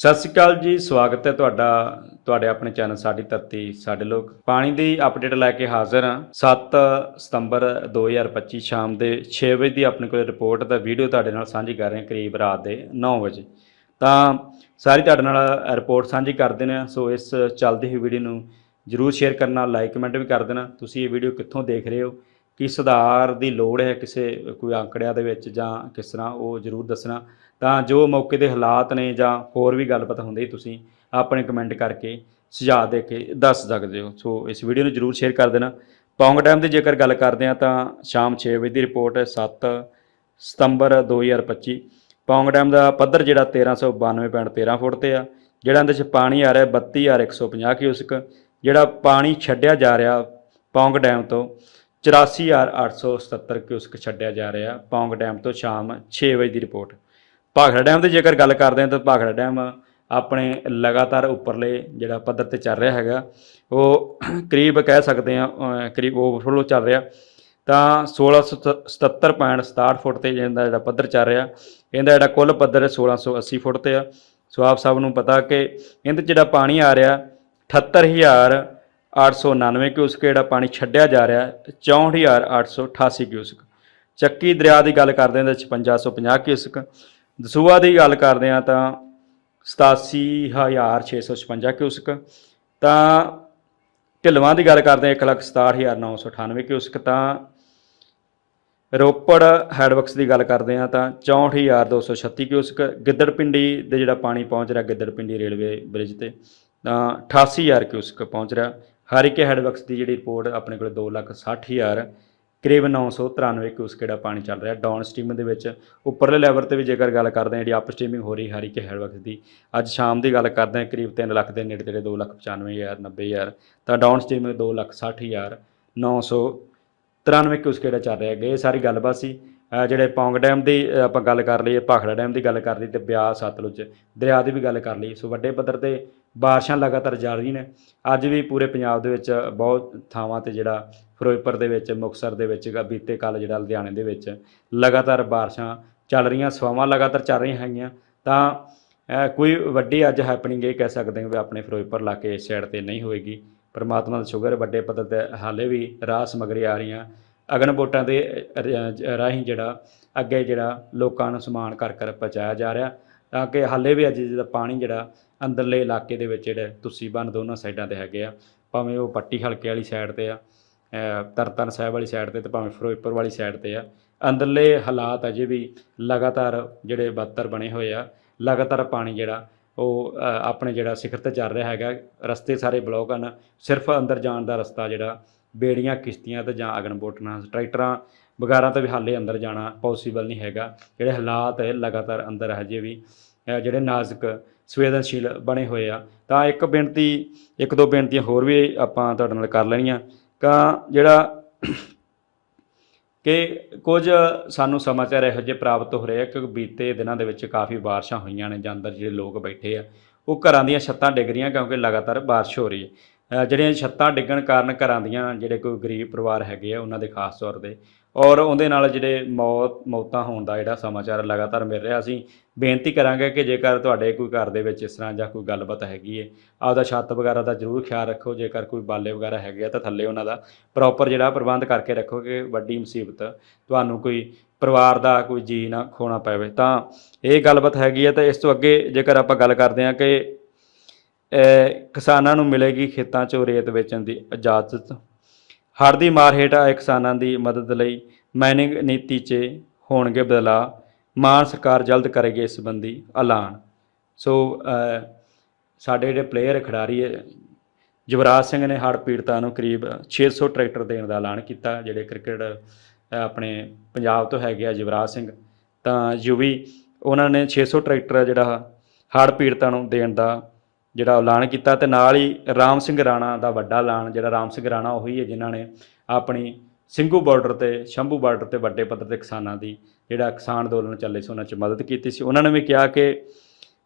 ਸਤਿ ਸ਼੍ਰੀ ਅਕਾਲ ਜੀ, ਸਵਾਗਤ ਹੈ ਤੁਹਾਡਾ, ਤੁਹਾਡੇ ਆਪਣੇ ਚੈਨਲ ਸਾਡੀ ਧਰਤੀ, ਸਾਡੇ ਲੋਕ। ਪਾਣੀ ਦੀ ਅਪਡੇਟ ਲੈ ਕੇ ਹਾਜ਼ਰ ਹਾਂ। 7 ਸਤੰਬਰ 2025 ਸ਼ਾਮ ਦੇ 6 ਵਜੇ ਦੀ ਆਪਣੇ ਕੋਲ ਰਿਪੋਰਟ ਦਾ ਵੀਡੀਓ ਤੁਹਾਡੇ ਨਾਲ ਸਾਂਝੀ ਕਰ ਰਹੇ ਹਾਂ ਕਰੀਬ ਰਾਤ ਦੇ 9 ਵਜੇ। ਤਾਂ ਸਾਰੀ ਤੁਹਾਡੇ ਨਾਲ ਰਿਪੋਰਟ ਸਾਂਝੀ ਕਰਦੇ ਨੇ ਸੋ ਇਸ ਚੱਲਦੀ ਹੋਈ ਵੀਡੀਓ ਨੂੰ ਜਰੂਰ ਸ਼ੇਅਰ ਕਰਨਾ ਲਾਈਕ ਕਮੈਂਟ ਵੀ ਕਰ ਦੇਣਾ। ਤੁਸੀਂ ਇਹ ਵੀਡੀਓ ਕਿੱਥੋਂ ਦੇਖ ਰਹੇ ਹੋ? ਕੀ ਸੁਧਾਰ ਦੀ ਲੋੜ ਹੈ? ਕਿਸੇ ਕੋਈ ਅੰਕੜਿਆਂ ਦੇ ਵਿੱਚ ਜਾਂ ਕਿਸ ਤਰ੍ਹਾਂ ਉਹ ਜਰੂਰ ਦੱਸਣਾ। ਤਾਂ ਜੋ ਮੌਕੇ ਦੇ ਹਾਲਾਤ ਨੇ ਜਾਂ ਹੋਰ ਵੀ ਗੱਲਬਾਤ ਹੁੰਦੀ, ਤੁਸੀਂ ਆਪਣੇ ਕਮੈਂਟ ਕਰਕੇ ਸੁਝਾਅ ਦੇ ਕੇ ਦੱਸ ਸਕਦੇ ਹੋ। ਸੋ ਇਸ ਵੀਡੀਓ ਨੂੰ ਜਰੂਰ ਸ਼ੇਅਰ ਕਰ ਦੇਣਾ। ਪੌਂਗ ਡੈਮ ਦੀ ਜੇਕਰ ਗੱਲ ਕਰਦੇ ਹਾਂ ਤਾਂ ਸ਼ਾਮ 6 ਵਜੇ ਦੀ ਰਿਪੋਰਟ ਹੈ 7 ਸਤੰਬਰ 2025 ਪੌਂਗ ਡੈਮ ਦਾ ਪੱਧਰ ਜਿਹੜਾ 1392.13 ਫੁੱਟ ਤੇ ਆ, ਜਿਹੜਾ ਇਹਦੇ ਚ ਪਾਣੀ ਆ ਰਿਹਾ 32150 ਕਿਊਸਕ, ਜਿਹੜਾ ਪਾਣੀ ਛੱਡਿਆ ਜਾ ਰਿਹਾ ਪੌਂਗ ਡੈਮ ਤੋਂ 84877 ਕਿਊਸਕ ਛੱਡਿਆ ਜਾ ਰਿਹਾ ਪੌਂਗ ਡੈਮ ਤੋਂ ਸ਼ਾਮ 6 ਵਜੇ ਦੀ ਰਿਪੋਰਟ ਭਾਖੜਾ ਡੈਮ ਦੀ ਜੇਕਰ ਗੱਲ ਕਰਦੇ ਹਾਂ ਤਾਂ ਭਾਖੜਾ ਡੈਮ ਆਪਣੇ ਲਗਾਤਾਰ ਉੱਪਰਲੇ ਜਿਹੜਾ ਪੱਧਰ ਤੇ ਚੱਲ ਰਿਹਾ ਹੈਗਾ, ਉਹ ਕਰੀਬ ਕਹਿ ਸਕਦੇ ਆ ਕਰੀਬ ਓਵਰਫਲੋ ਚੱਲ ਰਿਹਾ। ਤਾਂ 1677.67 ਫੁੱਟ ਤੇ ਇਹਦਾ ਜਿਹੜਾ ਪੱਧਰ ਚੱਲ ਰਿਹਾ, ਇਹਦਾ ਜਿਹੜਾ ਕੁੱਲ ਪੱਧਰ ਹੈ 1680 ਫੁੱਟ ਤੇ ਆ। ਸੋ ਆਪ ਸਭ ਨੂੰ ਪਤਾ ਕਿ ਇਹਦੇ 'ਚ ਜਿਹੜਾ ਪਾਣੀ ਆ ਰਿਹਾ 78899 ਕਿਊਸਕ ਜਿਹੜਾ ਪਾਣੀ ਛੱਡਿਆ ਜਾ ਰਿਹਾ 64888 ਕਿਊਸਕ। ਚੱਕੀ ਦਰਿਆ ਦੀ ਗੱਲ ਕਰਦੇ ਹਾਂ ਤਾਂ 5550 ਕਿਊਸਕ। ਦਸੂਆ ਦੀ ਗੱਲ ਕਰਦੇ ਹਾਂ ਤਾਂ 87656 ਕਿਊਸਕ, ਤਾਂ ਢਿਲਵਾਂ ਦੀ ਗੱਲ ਕਰਦੇ ਹਾਂ 167998 ਕਿਊਸਕ, ਤਾਂ ਰੋਪੜ ਹੈਡਵਰਕਸ ਦੀ ਗੱਲ ਕਰਦੇ ਹਾਂ ਤਾਂ 64236 ਕਿਊਸਕ, ਗਿੱਦੜਪਿੰਡੀ ਦੇ ਜਿਹੜਾ ਪਾਣੀ ਪਹੁੰਚ ਰਿਹਾ ਗਿੱਦੜਪਿੰਡੀ ਰੇਲਵੇ ਬ੍ਰਿਜ ਤੇ, ਤਾਂ 88000 ਕਿਊਸਕ ਪਹੁੰਚ ਰਿਹਾ। ਹਰ ਇੱਕ ਹੈਡਵਰਕਸ ਦੀ ਜਿਹੜੀ ਰਿਪੋਰਟ ਆਪਣੇ ਕੋਲ 260000 ਕਰੀਬ 993 ਕਿਊਸਕ ਜਿਹੜਾ ਪਾਣੀ ਚੱਲ ਰਿਹਾ। ਡਾਊਨ ਸਟ੍ਰੀਮ ਦੇ ਵਿੱਚ ਉੱਪਰਲੇ ਲੈਵਲ ਤੇ ਵੀ ਜੇਕਰ ਗੱਲ ਕਰਦੇ ਹਾਂ, ਜਿਹੜੀ ਅਪ ਸਟ੍ਰੀਮਿੰਗ ਹੋ ਰਹੀ ਹਰੀਕੇ ਹੈਡਵਰਕਸ ਦੀ। ਅੱਜ ਸ਼ਾਮ ਦੀ ਗੱਲ ਕਰਦੇ ਹਾਂ, ਕਰੀਬ 3 ਲੱਖ ਦੇ ਨੇੜੇ ਤੇੜੇ 295000 90000 ਤਾਂ ਡਾਊਨ ਸਟ੍ਰੀਮਿੰਗ 260000 993 ਕਿਊਸਕ ਜਿਹੜਾ ਚੱਲ ਰਿਹਾ। ਹੈਗਾ ਇਹ ਸਾਰੀ ਗੱਲਬਾਤ ਸੀ। ਜਿਹੜੇ ਪੌਂਗ ਡੈਮ ਦੀ ਆਪਾਂ ਗੱਲ ਕਰ ਲਈਏ, ਭਾਖੜਾ ਡੈਮ ਦੀ ਗੱਲ ਕਰ ਲਈ ਤੇ ਬਿਆਸ, ਸਤਲੁਜ ਦਰਿਆ ਦੀ ਵੀ ਗੱਲ ਕਰ ਲਈ ਸੋ ਵੱਡੇ ਪੱਧਰ ਤੇ ਬਾਰਿਸ਼ਾਂ ਲਗਾਤਾਰ ਜਾਰੀ ਨੇ। ਅੱਜ ਵੀ ਪੂਰੇ ਪੰਜਾਬ ਦੇ ਵਿੱਚ ਬਹੁਤ ਥਾਵਾਂ ਤੇ ਜਿਹੜਾ ਫਿਰੋਜ਼ਪੁਰ ਦੇ ਵਿੱਚ, ਮੁਕਤਸਰ ਦੇ ਵਿੱਚ ਬੀਤੇ ਕੱਲ ਜਿਹੜਾ ਲੁਧਿਆਣੇ ਦੇ ਵਿੱਚ ਲਗਾਤਾਰ ਬਾਰਿਸ਼ਾਂ ਚੱਲ ਰਹੀਆਂ, ਸਵਾਵਾਂ ਲਗਾਤਾਰ ਚੱਲ ਰਹੀਆਂ ਹੈਗੀਆਂ। ਤਾਂ ਕੋਈ ਵੱਡੀ ਅੱਜ ਹੈਪਨਿੰਗ ਇਹ ਕਹਿ ਸਕਦੇ ਹਾਂ ਵੀ ਆਪਣੇ ਫਿਰੋਜ਼ਪੁਰ ਇਲਾਕੇ ਇਸ ਸਾਈਡ ਤੇ ਨਹੀਂ ਹੋਏਗੀ। ਪਰਮਾਤਮਾ ਦਾ ਸ਼ੁਕਰ ਵੱਡੇ ਪੱਧਰ ਤੇ ਹਾਲੇ ਵੀ ਰਾਹ ਸਮਗਰੀ ਆ ਰਹੀਆਂ। ਅਗਨ ਬੋਟਾਂ ਦੇ ਰਾਹੀਂ ਜਿਹੜਾ ਅੱਗੇ ਜਿਹੜਾ ਲੋਕਾਂ ਨੂੰ ਸਮਾਨ ਕਰ ਕਰ ਪਹੁੰਚਾਇਆ ਜਾ ਰਿਹਾ। ਤਾਂ ਕਿ ਹਾਲੇ ਵੀ ਅੱਜ ਜਿਹੜਾ ਪਾਣੀ ਜਿਹੜਾ ਅੰਦਰਲੇ ਇਲਾਕੇ ਦੇ ਵਿੱਚ ਜਿਹੜੇ ਤੁਸੀਂ ਬੰਨ ਦੋਨਾਂ ਸਾਈਡਾਂ ਤੇ ਹੈਗੇ ਆ, ਭਾਵੇਂ ਉਹ ਪੱਟੀ ਹਲਕੇ ਵਾਲੀ ਸਾਈਡ ਤੇ ਆ। ਅਹ ਸਾਹਿਬ ਵਾਲੀ ਸਾਈਡ ਤੇ ਤੇ ਭਾਵੇਂ ਫਿਰੋਜ਼ਪੁਰ ਵਾਲੀ ਸਾਈਡ ਤੇ ਆ। ਅੰਦਰਲੇ ਹਾਲਾਤ ਅਜੇ ਵੀ ਲਗਾਤਾਰ ਜਿਹੜੇ ਬੱਤਰ ਬਣੇ ਹੋਏ ਆ। ਲਗਾਤਾਰ ਪਾਣੀ ਜਿਹੜਾ, ਉਹ ਆਪਣੇ ਜਿਹੜਾ ਸਿਖਰ ਤੇ ਚੱਲ ਰਿਹਾ ਹੈਗਾ। ਰਸਤੇ ਸਾਰੇ ਬਲੌਕ ਹਨ। ਸਿਰਫ ਅੰਦਰ ਜਾਣ ਦਾ ਰਸਤਾ ਜਿਹੜਾ, ਬੇੜੀਆਂ, ਕਿਸ਼ਤੀਆਂ ਤੇ ਜਾਂ ਅਗਨ ਬੋਟ ਟਰੈਕਟਰਾਂ ਵਗੈਰਾ ਤੇ ਵੀ ਹਾਲੇ ਅੰਦਰ ਜਾਣਾ ਪੋਸੀਬਲ ਨਹੀਂ ਹੈਗਾ। ਜਿਹੜੇ ਹਾਲਾਤ ਹੈ, ਲਗਾਤਾਰ ਅੰਦਰ ਹਜੇ ਵੀ ਜਿਹੜੇ ਨਾਜ਼ੁਕ, ਸੰਵੇਦਨਸ਼ੀਲ ਬਣੇ ਹੋਏ ਆ। ਤਾਂ ਇੱਕ ਬੇਨਤੀ, ਇੱਕ ਦੋ ਬੇਨਤੀਆਂ ਹੋਰ ਵੀ ਆਪਾਂ ਤੁਹਾਡੇ ਨਾਲ ਕਰ ਲੈਣੀਆਂ। ਤਾਂ ਜਿਹੜਾ ਕਿ ਕੁਝ ਸਾਨੂੰ ਸਮਾਚਾਰ ਇਹੋ ਜਿਹੇ ਪ੍ਰਾਪਤ ਹੋ ਰਹੇ ਆ ਕਿ ਬੀਤੇ ਦਿਨਾਂ ਦੇ ਵਿੱਚ ਕਾਫੀ ਬਾਰਿਸ਼ਾਂ ਹੋਈਆਂ ਨੇ, ਜਾਂ ਅੰਦਰ ਜਿਹੜੇ ਲੋਕ ਬੈਠੇ ਆ, ਉਹ ਘਰਾਂ ਦੀਆਂ ਛੱਤਾਂ ਡਿੱਗ ਰਹੀਆਂ ਕਿਉਂਕਿ ਲਗਾਤਾਰ ਬਾਰਿਸ਼ ਹੋ ਰਹੀ ਹੈ। ਜਿਹੜੀਆਂ ਛੱਤਾਂ ਡਿੱਗਣ ਕਾਰਨ ਘਰਾਂ ਦੀਆਂ ਜਿਹੜੇ ਕੋਈ ਗਰੀਬ ਪਰਿਵਾਰ ਹੈਗੇ ਆ, ਉਹਨਾਂ ਦੇ ਖਾਸ ਤੌਰ ਤੇ। ਔਰ ਉਹਦੇ ਨਾਲ ਜਿਹੜੇ ਮੌਤ, ਮੌਤਾਂ ਹੋਣ ਦਾ ਜਿਹੜਾ ਸਮਾਚਾਰ ਲਗਾਤਾਰ ਮਿਲ ਰਿਹਾ, ਅਸੀਂ ਬੇਨਤੀ ਕਰਾਂਗੇ ਕਿ ਜੇਕਰ ਤੁਹਾਡੇ ਕੋਈ ਘਰ ਦੇ ਵਿੱਚ ਇਸ ਤਰ੍ਹਾਂ ਜਾਂ ਕੋਈ ਗੱਲਬਾਤ ਹੈਗੀ ਹੈ ਆਪਦਾ ਛੱਤ ਵਗੈਰਾ ਦਾ ਜ਼ਰੂਰ ਖਿਆਲ ਰੱਖੋ। ਜੇਕਰ ਕੋਈ ਬਾਲੇ ਵਗੈਰਾ ਹੈਗੇ ਆ, ਤਾਂ ਥੱਲੇ ਉਹਨਾਂ ਦਾ ਪ੍ਰੋਪਰ ਜਿਹੜਾ ਪ੍ਰਬੰਧ ਕਰਕੇ ਰੱਖੋ ਕਿ ਵੱਡੀ ਮੁਸੀਬਤ ਤੁਹਾਨੂੰ ਕੋਈ ਪਰਿਵਾਰ ਦਾ ਕੋਈ ਜੀ ਨਾ ਖੋਣਾ ਪਵੇ। ਤਾਂ ਇਹ ਗੱਲਬਾਤ ਹੈਗੀ ਹੈ ਤਾਂ ਇਸ ਤੋਂ ਅੱਗੇ ਜੇਕਰ ਆਪਾਂ ਗੱਲ ਕਰਦੇ ਹਾਂ ਕਿ ਕਿਸਾਨਾਂ ਨੂੰ ਮਿਲੇਗੀ ਖੇਤਾਂ 'ਚੋਂ ਰੇਤ ਵੇਚਣ ਦੀ ਇਜਾਜ਼ਤ। ਹੜ੍ਹ ਦੀ ਮਾਰ ਹੇਠ ਆਏ ਕਿਸਾਨਾਂ ਦੀ ਮਦਦ ਲਈ ਮਾਈਨਿੰਗ ਨੀਤੀ 'ਚ ਹੋਣਗੇ ਬਦਲਾਅ। ਮਾਨ ਸਰਕਾਰ ਜਲਦ ਕਰੇਗੀ ਇਸ ਸੰਬੰਧੀ ਐਲਾਨ। ਸੋ ਸਾਡੇ ਜਿਹੜੇ ਪਲੇਅਰ ਖਿਡਾਰੀ ਹੈ, ਯੁਵਰਾਜ ਸਿੰਘ ਨੇ ਹੜ੍ਹ ਪੀੜਤਾਂ ਨੂੰ ਕਰੀਬ 600 ਟਰੈਕਟਰ ਦੇਣ ਦਾ ਐਲਾਨ ਕੀਤਾ, ਜਿਹੜੇ ਕ੍ਰਿਕਟ ਆਪਣੇ ਪੰਜਾਬ ਤੋਂ ਹੈਗੇ ਆ ਯੁਵਰਾਜ ਸਿੰਘ, ਤਾਂ ਯੂਵੀ ਉਹਨਾਂ ਨੇ 600 ਟਰੈਕਟਰ ਜਿਹੜਾ ਹੜ੍ਹ ਪੀੜਤਾਂ ਨੂੰ ਦੇਣ ਦਾ ਜਿਹੜਾ ਐਲਾਨ ਕੀਤਾ ਤੇ ਨਾਲ ਹੀ ਰਾਮ ਸਿੰਘ ਰਾਣਾ ਦਾ ਵੱਡਾ ਐਲਾਨ, ਜਿਹੜਾ ਰਾਮ ਸਿੰਘ ਰਾਣਾ ਉਹੀ ਹੈ ਜਿਨ੍ਹਾਂ ਨੇ ਆਪਣੀ ਸਿੰਘੂ ਬਾਰਡਰ ਤੇ, ਸ਼ੰਭੂ ਬਾਰਡਰ ਤੇ ਵੱਡੇ ਪੱਧਰ ਤੇ ਕਿਸਾਨਾਂ ਦੀ ਜਿਹੜਾ ਕਿਸਾਨ ਅੰਦੋਲਨ ਚੱਲੇ ਸੀ, ਉਹਨਾਂ 'ਚ ਮਦਦ ਕੀਤੀ ਸੀ। ਉਹਨਾਂ ਨੇ ਵੀ ਕਿਹਾ ਕਿ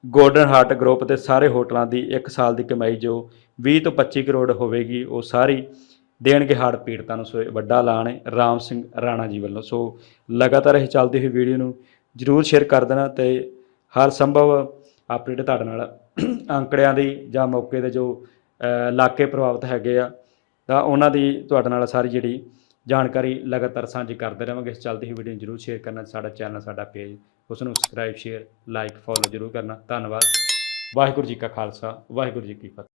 ਗੋਲਡਨ ਹਾਰਟ ਗਰੁੱਪ ਦੇ ਸਾਰੇ ਹੋਟਲਾਂ ਦੀ 1 ਸਾਲ ਦੀ ਕਮਾਈ ਜੋ 20 ਤੋਂ 25 ਕਰੋੜ ਹੋਵੇਗੀ, ਉਹ ਸਾਰੀ ਦੇਣਗੇ ਹੜ੍ਹ ਪੀੜਤਾਂ ਨੂੰ। ਸੋ ਇਹ ਵੱਡਾ ਐਲਾਨ ਹੈ ਰਾਮ ਸਿੰਘ ਰਾਣਾ ਜੀ ਵੱਲੋਂ। ਸੋ ਲਗਾਤਾਰ ਇਹ ਚੱਲਦੀ ਹੋਈ ਵੀਡੀਓ ਨੂੰ ਜਰੂਰ ਸ਼ੇਅਰ ਕਰ ਦੇਣਾ ਤੇ ਹਰ ਸੰਭਵ ਅਪਡੇਟ ਤੁਹਾਡੇ ਨਾਲ ਅੰਕੜਿਆਂ ਦੀ ਜਾਂ ਮੌਕੇ ਦੇ ਜੋ ਅ, ਇਲਾਕੇ ਪ੍ਰਭਾਵਿਤ ਹੈਗੇ ਆ ਤਾਂ ਉਹਨਾਂ ਦੀ ਤੁਹਾਡੇ ਨਾਲ ਸਾਰੀ ਜਿਹੜੀ ਜਾਣਕਾਰੀ ਲਗਾਤਾਰ ਸਾਂਝੀ ਕਰਦੇ ਰਹਾਂਗੇ। ਇਸ ਚੱਲਦੀ ਹੀ ਵੀਡੀਓ ਨੂੰ ਜਰੂਰ ਸ਼ੇਅਰ ਕਰਨਾ ਸਾਡਾ ਚੈਨਲ ਸਾਡਾ ਪੇਜ ਉਸ ਨੂੰ ਸਬਸਕ੍ਰਾਈਬ ਸ਼ੇਅਰ ਲਾਈਕ ਫੋਲੋ ਜਰੂਰ ਕਰਨਾ। ਧੰਨਵਾਦ। ਵਾਹਿਗੁਰੂ ਜੀ ਕਾ ਖਾਲਸਾ ਵਾਹਿਗੁਰੂ ਜੀ ਕੀ ਫਤਿਹ।